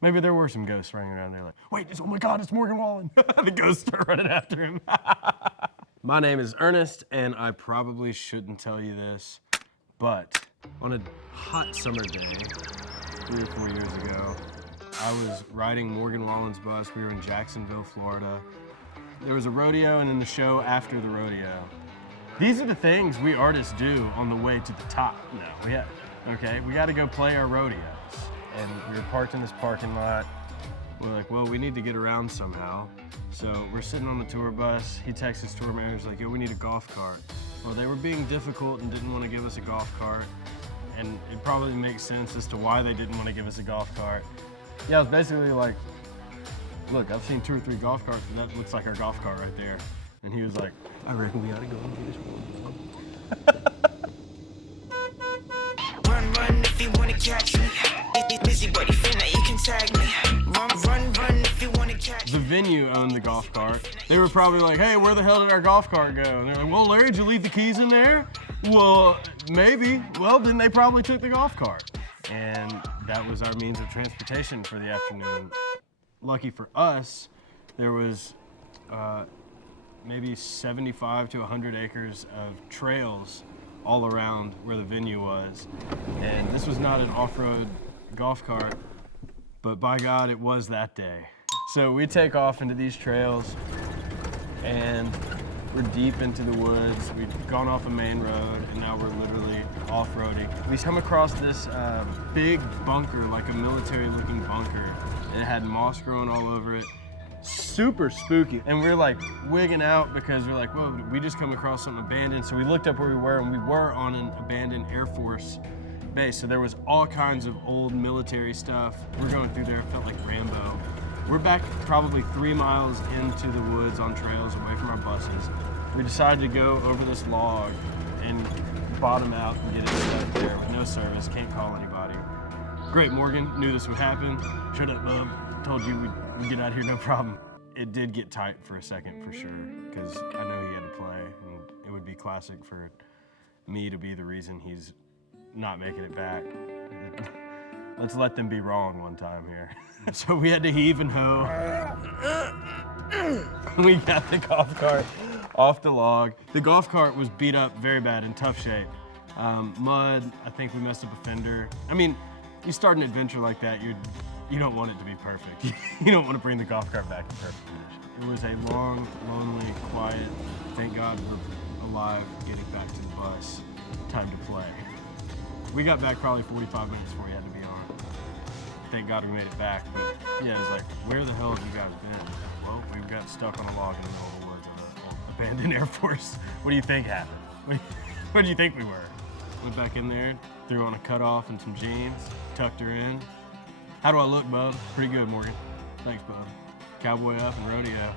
Maybe there were some ghosts running around there like, wait, oh my God, it's Morgan Wallen. The ghosts start running after him. My name is Ernest, and I probably shouldn't tell you this, but on a hot summer day, 3 or 4 years ago, I was riding Morgan Wallen's bus. We were in Jacksonville, Florida. There was a rodeo and then the show after the rodeo. These are the things we artists do on the way to the top. We got to go play our rodeos. And we were parked in this parking lot. We're like, well, we need to get around somehow. So we're sitting on the tour bus. He texts his tour manager, like, yo, we need a golf cart. Well, they were being difficult and didn't want to give us a golf cart. And it probably makes sense as to why they didn't want to give us a golf cart. Yeah, I was basically like, look, I've seen 2 or 3 golf carts, and that looks like our golf cart right there. And he was like, I reckon we ought to go and get this one. Run if you wanna catch me. Busy buddy, finna you can tag me. Run if you wanna catch me. The venue owned the golf cart. They were probably like, hey, where the hell did our golf cart go? And they're like, well, Larry, did you leave the keys in there? Well, maybe. Well, then they probably took the golf cart. And that was our means of transportation for the afternoon. Lucky for us, there was maybe 75 to 100 acres of trails all around where the venue was. And this was not an off-road golf cart, but by God, it was that day. So we take off into these trails and we're deep into the woods. We've gone off a main road and now we're literally off-roading. We come across this big bunker, like a military-looking bunker. And it had moss growing all over it. Super spooky. And we're like wigging out because we're like, whoa, we just come across something abandoned. So we looked up where we were and we were on an abandoned Air Force base. So there was all kinds of old military stuff. We're going through there, it felt like Rambo. We're back probably 3 miles into the woods on trails away from our buses. We decided to go over this log and bottom out and get it stuck there with no service, can't call anybody. Great, Morgan, knew this would happen. Shut up, bub. Told you we'd get out of here, no problem. It did get tight for a second, for sure, because I know he had to play, and it would be classic for me to be the reason he's not making it back. Let's let them be wrong one time here. So we had to heave and hoe. We got the golf cart off the log. The golf cart was beat up very bad, in tough shape. Mud, I think we messed up a fender. I mean, you start an adventure like that, you don't want it to be perfect. You don't want to bring the golf cart back to perfect condition. It was a long, lonely, quiet, thank God we're alive, getting back to the bus, time to play. We got back probably 45 minutes before we had to be on. Thank God we made it back, but yeah, it was like, where the hell have you guys been? Well, we got stuck on a log in the middle of the woods on an abandoned Air Force. What do you think happened? Where do you think we were? Went back in there, threw on a cutoff and some jeans, tucked her in. How do I look, bub? Pretty good, Morgan. Thanks, bub. Cowboy up and rodeo.